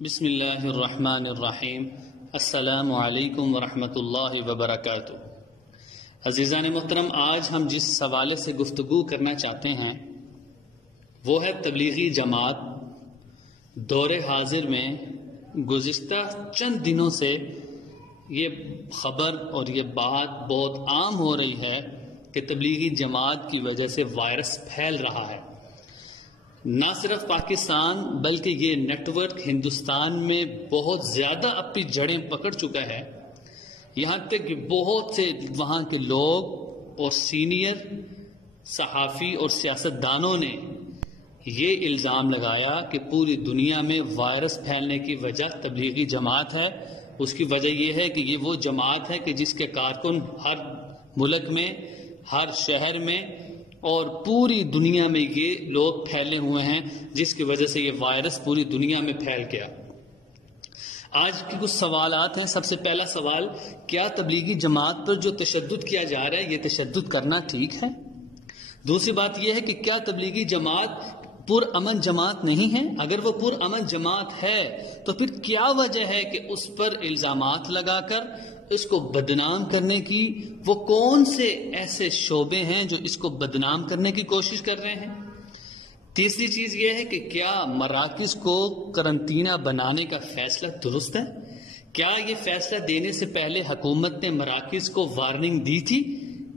بسم اللہ الرحمن الرحیم۔ السلام علیکم ورحمۃ اللہ وبرکاتہ۔ عزیزان محترم، آج ہم جس حوالے سے گفتگو کرنا چاہتے ہیں وہ ہے تبلیغی جماعت۔ دور حاضر میں گزشتہ چند دنوں سے یہ خبر اور یہ بات بہت عام ہو رہی ہے کہ تبلیغی جماعت کی وجہ سے وائرس پھیل رہا ہے۔ نہ صرف پاکستان بلکہ یہ نیٹ ورک ہندوستان میں بہت زیادہ اپنی جڑیں پکڑ چکا ہے، یہاں تک کہ بہت سے وہاں کے لوگ اور سینئر صحافی اور سیاستدانوں نے یہ الزام لگایا کہ پوری دنیا میں وائرس پھیلنے کی وجہ تبلیغی جماعت ہے۔ اس کی وجہ یہ ہے کہ یہ وہ جماعت ہے کہ جس کے کارکن ہر ملک میں، ہر شہر میں اور پوری دنیا میں یہ لوگ پھیلے ہوئے ہیں، جس کی وجہ سے یہ وائرس پوری دنیا میں پھیل گیا۔ آج کے کچھ سوالات ہیں۔ سب سے پہلا سوال، کیا تبلیغی جماعت پر جو تشدد کیا جا رہا ہے یہ تشدد کرنا ٹھیک ہے؟ دوسری بات یہ ہے کہ کیا تبلیغی جماعت پرامن جماعت نہیں ہے؟ اگر وہ پرامن جماعت ہے تو پھر کیا وجہ ہے کہ اس پر الزامات لگا کر اس کو بدنام کرنے کی؟ وہ کون سے ایسے شعبے ہیں جو اس کو بدنام کرنے کی کوشش کر رہے ہیں؟ تیسری چیز یہ ہے کہ کیا مراکز کو قرنطینہ بنانے کا فیصلہ درست ہے؟ کیا یہ فیصلہ دینے سے پہلے حکومت نے مراکز کو وارننگ دی تھی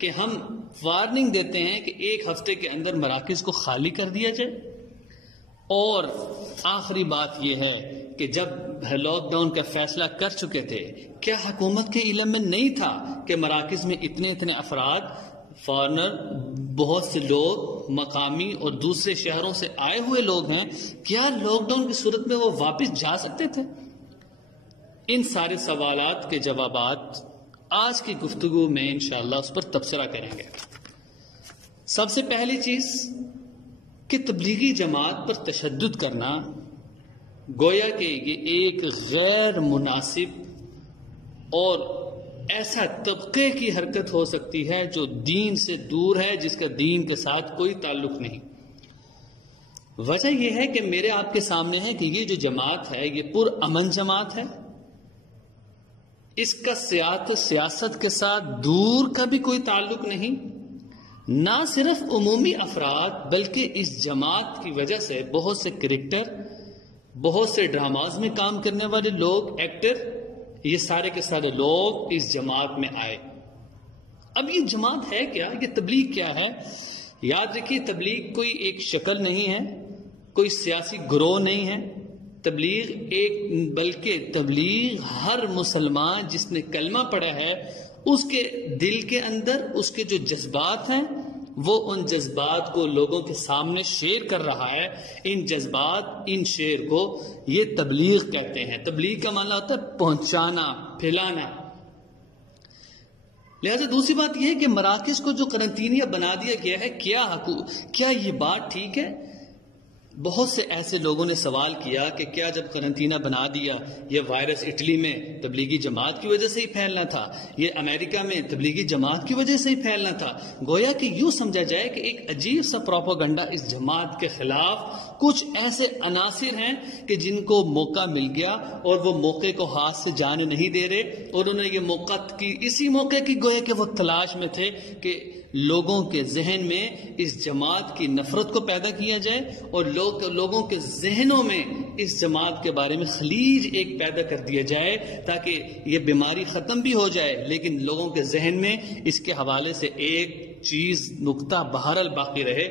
کہ ہم وارننگ دیتے ہیں کہ ایک ہفتے کے اندر مراکز کو خالی کر دیا جائے؟ اور آخری بات یہ ہے کہ جب لاک ڈاؤن کا فیصلہ کر چکے تھے، کیا حکومت کے علم میں نہیں تھا کہ مراکز میں اتنے افراد، فارنر، بہت سے لوگ مقامی اور دوسرے شہروں سے آئے ہوئے لوگ ہیں، کیا لاک ڈاؤن کی صورت میں وہ واپس جا سکتے تھے؟ ان سارے سوالات کے جوابات آج کی گفتگو میں انشاءاللہ اس پر تبصرہ کریں گے۔ سب سے پہلی چیز کہ تبلیغی جماعت پر تشدد کرنا گویا کہ یہ ایک غیر مناسب اور ایسا طبقے کی حرکت ہو سکتی ہے جو دین سے دور ہے، جس کا دین کے ساتھ کوئی تعلق نہیں۔ وجہ یہ ہے کہ میرے آپ کے سامنے ہے کہ یہ جو جماعت ہے یہ پرامن جماعت ہے، اس کا سیاست کے ساتھ دور کا بھی کوئی تعلق نہیں۔ نہ صرف عمومی افراد بلکہ اس جماعت کی وجہ سے بہت سے کرکٹر، بہت سے ڈراماز میں کام کرنے والے لوگ، ایکٹر، یہ سارے کے سارے لوگ اس جماعت میں آئے۔ اب یہ جماعت ہے کیا؟ یہ تبلیغ کیا ہے؟ یاد رکھیے، تبلیغ کوئی ایک شکل نہیں ہے، کوئی سیاسی گروہ نہیں ہے۔ تبلیغ بلکہ تبلیغ ہر مسلمان جس نے کلمہ پڑھا ہے اس کے دل کے اندر اس کے جو جذبات ہیں وہ ان جذبات کو لوگوں کے سامنے شیئر کر رہا ہے۔ ان جذبات، ان شیئر کو یہ تبلیغ کہتے ہیں۔ تبلیغ کا معنی ہوتا ہے پہنچانا، پھیلانا۔ لہذا دوسری بات یہ ہے کہ مراکز کو جو قرنطینہ بنا دیا گیا ہے، کیا یہ بات ٹھیک ہے؟ بہت سے ایسے لوگوں نے سوال کیا کہ کیا جب قرنطینہ بنا دیا، یہ وائرس اٹلی میں تبلیغی جماعت کی وجہ سے ہی پھیلنا تھا، یہ امریکہ میں تبلیغی جماعت کی وجہ سے ہی پھیلنا تھا؟ گویا کہ یوں سمجھا جائے کہ ایک عجیب سا پروپیگنڈا اس جماعت کے خلاف کچھ ایسے عناصر ہیں کہ جن کو موقع مل گیا اور وہ موقع کو ہاتھ سے جانے نہیں دے رہے، اور انہوں نے یہ اسی موقع کی گویا کہ وہ تلاش میں تھے کہ لوگوں کے ذہن میں اس جماعت کی نفرت کو پیدا کیا جائے اور لوگوں کے ذہنوں میں اس جماعت کے بارے میں خلیج ایک پیدا کر دیا جائے تاکہ یہ بیماری ختم بھی ہو جائے، لیکن لوگوں کے ذہن میں اس کے حوالے سے ایک چیز، نقطہ بہرحال باقی رہے۔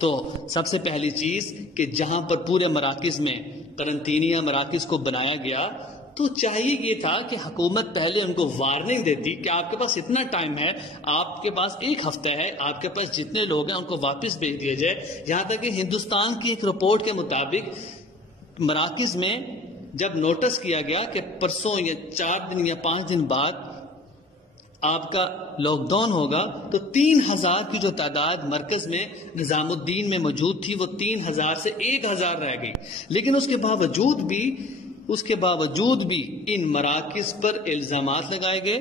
تو سب سے پہلی چیز کہ جہاں پر پورے مراکز میں قرنطینہ مراکز کو بنایا گیا تو چاہیے یہ تھا کہ حکومت پہلے ان کو وارننگ دیتی کہ آپ کے پاس اتنا ٹائم ہے، آپ کے پاس ایک ہفتہ ہے، آپ کے پاس جتنے لوگ ہیں ان کو واپس بھیج دیا جائے۔ یہاں تک کہ ہندوستان کی ایک رپورٹ کے مطابق مراکز میں جب نوٹس کیا گیا کہ پرسوں یا 4 دن یا 5 دن بعد آپ کا لاک ڈاؤن ہوگا، تو 3000 کی جو تعداد مرکز میں نظام الدین میں موجود تھی وہ 3000 سے 1000 رہ گئی۔ لیکن اس کے باوجود بھی ان مراکز پر الزامات لگائے گئے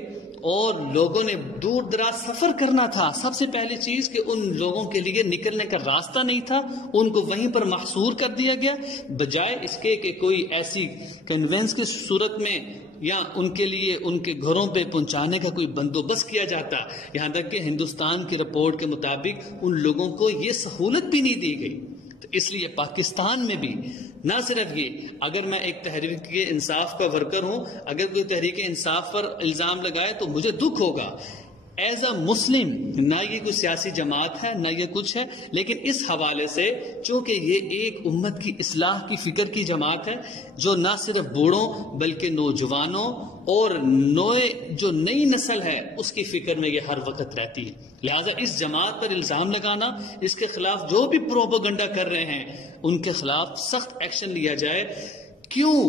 اور لوگوں نے دور دراز سفر کرنا تھا. سب سے پہلی چیز کہ ان لوگوں کے لیے نکلنے کا راستہ نہیں تھا, ان کو وہیں پر محصور کر دیا گیا, بجائے اس کے کہ کوئی ایسی کنوینس کی صورت میں یا ان کے لیے ان کے گھروں پہ پہنچانے کا کوئی بندوبست کیا جاتا. یہاں تک کہ ہندوستان کی رپورٹ کے مطابق ان لوگوں کو یہ سہولت بھی نہیں دی گئی. تو اس لیے پاکستان میں بھی نہ صرف یہ, اگر میں ایک تحریک انصاف کا ورکر ہوں, اگر کوئی تحریک انصاف پر الزام لگائے تو مجھے دکھ ہوگا ایز اے مسلم. نہ یہ کوئی سیاسی جماعت ہے نہ یہ کچھ ہے, لیکن اس حوالے سے چونکہ یہ ایک امت کی اصلاح کی فکر کی جماعت ہے جو نہ صرف بوڑھوں بلکہ نوجوانوں اور جو نئی نسل ہے اس کی فکر میں یہ ہر وقت رہتی ہے. لہٰذا اس جماعت پر الزام لگانا, اس کے خلاف جو بھی پروپیگنڈا کر رہے ہیں ان کے خلاف سخت ایکشن لیا جائے. کیوں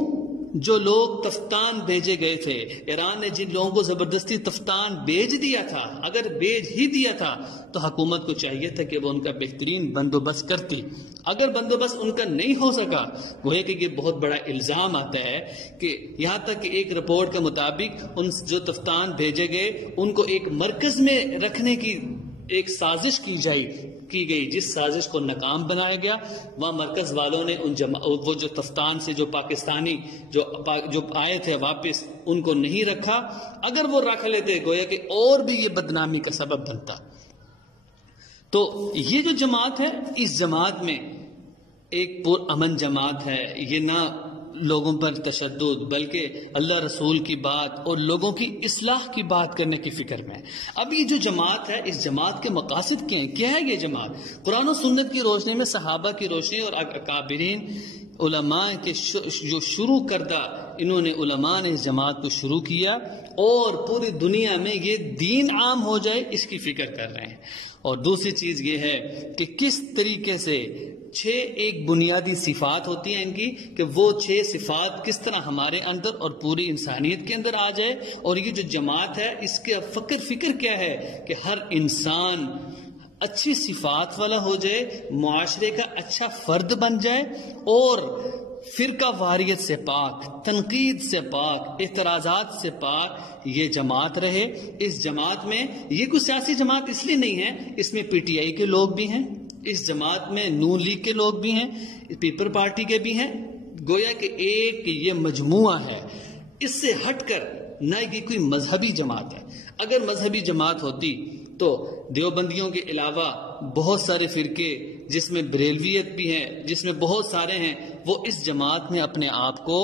جو لوگ تفتان بھیجے گئے تھے, ایران نے جن لوگوں کو زبردستی تفتان بھیج دیا تھا, اگر بھیج ہی دیا تھا تو حکومت کو چاہیے تھا کہ وہ ان کا بہترین بندوبست کرتی. اگر بندوبست ان کا نہیں ہو سکا, وہ ہے کہ یہ بہت بڑا الزام آتا ہے کہ یہاں تک کہ ایک رپورٹ کے مطابق ان جو تفتان بھیجے گئے ان کو ایک مرکز میں رکھنے کی ایک سازش کی گئی, جس سازش کو ناکام بنایا گیا. وہاں مرکز والوں نے وہ جو تفتان سے جو پاکستانی جو آئے تھے واپس ان کو نہیں رکھا. اگر وہ رکھ لیتے گویا کہ اور بھی یہ بدنامی کا سبب بنتا. تو یہ جو جماعت ہے, اس جماعت میں ایک پر امن جماعت ہے. یہ نہ لوگوں پر تشدد بلکہ اللہ رسول کی بات اور لوگوں کی اصلاح کی بات کرنے کی فکر میں. اب یہ جو جماعت ہے, اس جماعت کے مقاصد کیا ہے یہ جماعت؟ قرآن و سنت کی روشنی میں, صحابہ کی روشنی اور اکابرین علماء کے جو شروع کردہ, انہوں نے علماء نے اس جماعت کو شروع کیا اور پوری دنیا میں یہ دین عام ہو جائے اس کی فکر کر رہے ہیں. اور دوسری چیز یہ ہے کہ کس طریقے سے 6 ایک بنیادی صفات ہوتی ہیں ان کی, کہ وہ 6 صفات کس طرح ہمارے اندر اور پوری انسانیت کے اندر آ جائے. اور یہ جو جماعت ہے اس کے فکر کیا ہے کہ ہر انسان اچھی صفات والا ہو جائے, معاشرے کا اچھا فرد بن جائے اور فرقہ واریت سے پاک, تنقید سے پاک, اعتراضات سے پاک یہ جماعت رہے. اس جماعت میں یہ کوئی سیاسی جماعت اس لیے نہیں ہے, اس میں پی ٹی آئی کے لوگ بھی ہیں, اس جماعت میں نون لیگ کے لوگ بھی ہیں, پیپل پارٹی کے بھی ہیں. گویا کہ ایک یہ مجموعہ ہے. اس سے ہٹ کر نہ یہ کوئی مذہبی جماعت ہے. اگر مذہبی جماعت ہوتی تو دیوبندیوں کے علاوہ بہت سارے فرقے جس میں بریلویت بھی ہیں, جس میں بہت سارے ہیں, وہ اس جماعت میں اپنے آپ کو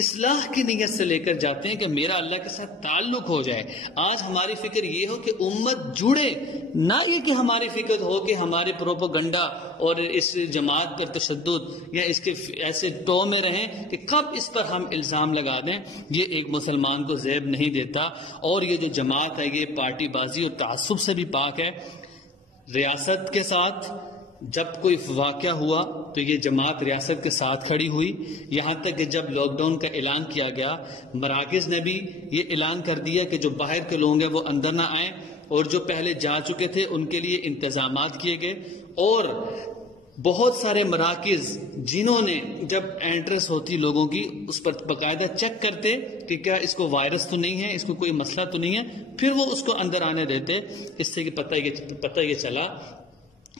اصلاح کی نیت سے لے کر جاتے ہیں کہ میرا اللہ کے ساتھ تعلق ہو جائے. آج ہماری فکر یہ ہو کہ امت جڑے, نہ یہ کہ ہماری فکر ہو کہ ہمارے پروپیگنڈا اور اس جماعت پر تشدد یا اس کے ایسے ٹو میں رہیں کہ کب اس پر ہم الزام لگا دیں. یہ ایک مسلمان کو زیب نہیں دیتا. اور یہ جو جماعت ہے یہ پارٹی بازی اور تعصب سے بھی پاک ہے. ریاست کے ساتھ جب کوئی واقعہ ہوا تو یہ جماعت ریاست کے ساتھ کھڑی ہوئی. یہاں تک کہ جب لاک ڈاؤن کا اعلان کیا گیا, مراکز نے بھی یہ اعلان کر دیا کہ جو باہر کے لوگ ہیں وہ اندر نہ آئیں, اور جو پہلے جا چکے تھے ان کے لیے انتظامات کیے گئے. اور بہت سارے مراکز جنہوں نے جب انٹرس ہوتی لوگوں کی اس پر باقاعدہ چیک کرتے کہ کیا اس کو وائرس تو نہیں ہے, اس کو کوئی مسئلہ تو نہیں ہے, پھر وہ اس کو اندر آنے دیتے. اس سے کہ پتہ یہ چلا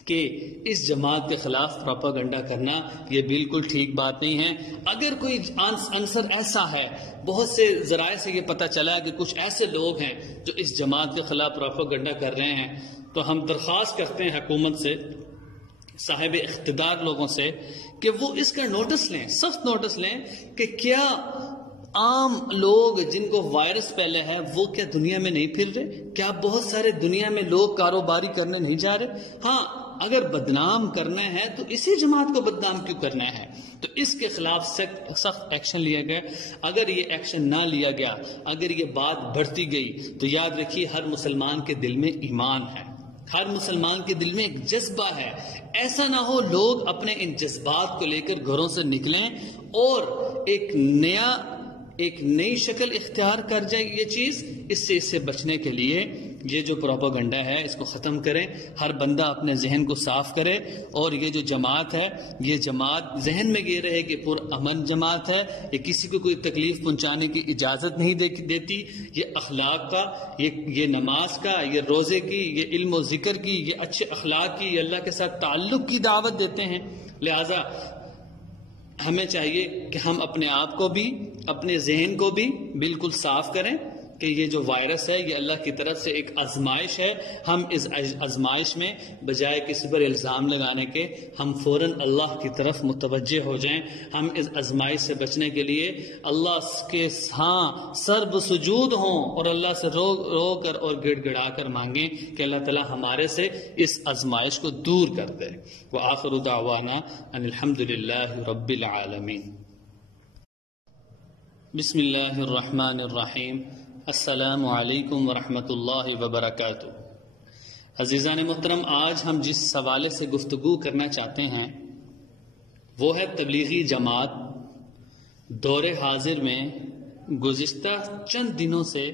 کہ اس جماعت کے خلاف پروپیگنڈا کرنا یہ بالکل ٹھیک بات نہیں ہے. اگر کوئی عنصر ایسا ہے, بہت سے ذرائع سے یہ پتہ چلا کہ کچھ ایسے لوگ ہیں جو اس جماعت کے خلاف پروپیگنڈا کر رہے ہیں, تو ہم درخواست کرتے ہیں حکومت سے, صاحب اقتدار لوگوں سے, کہ وہ اس کا نوٹس لیں, سخت نوٹس لیں کہ کیا عام لوگ جن کو وائرس پہلے ہے وہ کیا دنیا میں نہیں پھر رہے؟ کیا بہت سارے دنیا میں لوگ کاروباری کرنے نہیں جا رہے؟ ہاں, اگر بدنام کرنا ہے تو اسی جماعت کو بدنام کیوں کرنا ہے؟ تو اس کے خلاف سخت ایکشن لیا گیا. اگر یہ ایکشن نہ لیا گیا, اگر یہ بات بڑھتی گئی, تو یاد رکھیے ہر مسلمان کے دل میں ایمان ہے, ہر مسلمان کے دل میں ایک جذبہ ہے. ایسا نہ ہو لوگ اپنے ان جذبات کو لے کر گھروں سے نکلیں اور ایک نئی شکل اختیار کر جائے یہ چیز. اس سے بچنے کے لیے یہ جو پروپیگنڈا ہے اس کو ختم کریں، ہر بندہ اپنے ذہن کو صاف کرے، اور یہ جو جماعت ہے یہ جماعت ذہن میں یہ رہے کہ پرامن جماعت ہے، یہ کسی کو کوئی تکلیف پہنچانے کی اجازت نہیں دیتی، یہ اخلاق کا، یہ نماز کا، یہ روزے کی، یہ علم و ذکر کی، یہ اچھے اخلاق کی، یہ اللہ کے ساتھ تعلق کی دعوت دیتے ہیں۔ لہذا ہمیں چاہیے کہ ہم اپنے آپ کو بھی، اپنے ذہن کو بھی بالکل صاف کریں کہ یہ جو وائرس ہے یہ اللہ کی طرف سے ایک آزمائش ہے۔ ہم اس آزمائش میں بجائے کسی پر الزام لگانے کے ہم فوراً اللہ کی طرف متوجہ ہو جائیں۔ ہم اس آزمائش سے بچنے کے لیے اللہ کے سر بسجود ہوں اور اللہ سے رو کر اور گڑ گڑا کر مانگیں کہ اللہ تعالی ہمارے سے اس آزمائش کو دور کر دے۔ وآخر دعوانا ان الحمد للہ رب العالمین۔ بسم اللہ الرحمن الرحیم۔ السلام علیکم ورحمۃ اللہ وبرکاتہ۔ عزیزان محترم، آج ہم جس حوالے سے گفتگو کرنا چاہتے ہیں وہ ہے تبلیغی جماعت دور حاضر میں گزشتہ چند دنوں سے